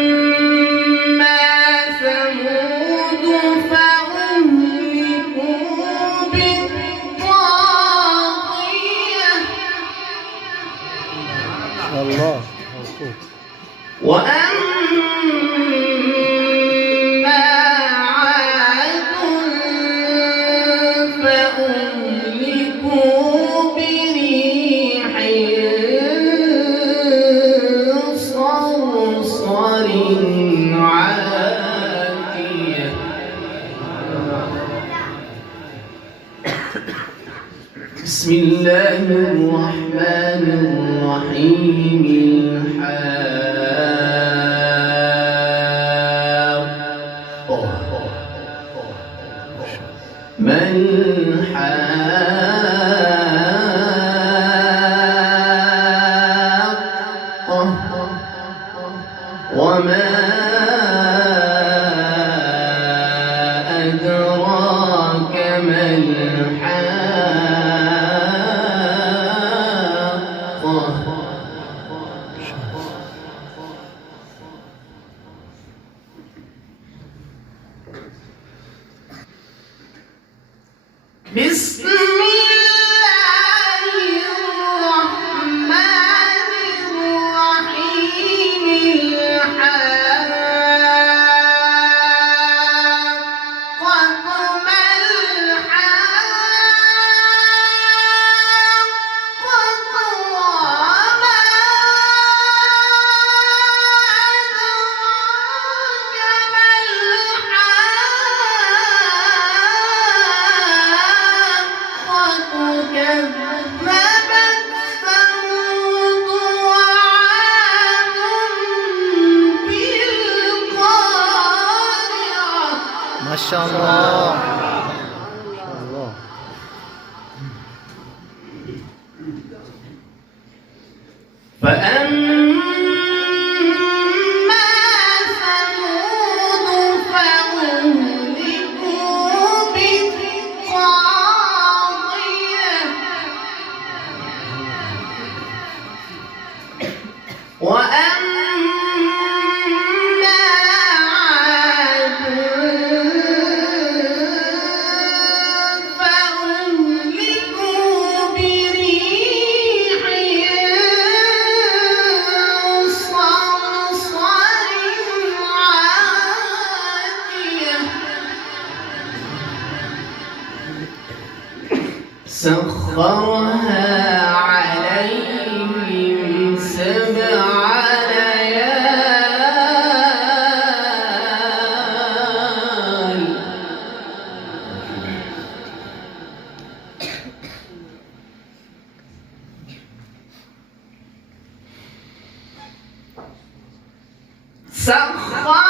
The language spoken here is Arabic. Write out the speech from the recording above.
وأما ثمود فأهلكوا بالطاغية الله. وأما عاد فأهلكوا بريح صرصر عاتية بسم الله الرحمن الرحيم ما الحاقة وما أدراك ما الحاقة بسم الله الرحمن الرحيم الحاقة ما الحاقة وما أدراك ما كذبت ثمود وعاد بالقارعة ما شاء الله. فأما ثمود فأهلكوا بالطاغية وأما عاد فأهلكوا بريح صرصر عاتية سخرها عليهم 7 ليال سخرها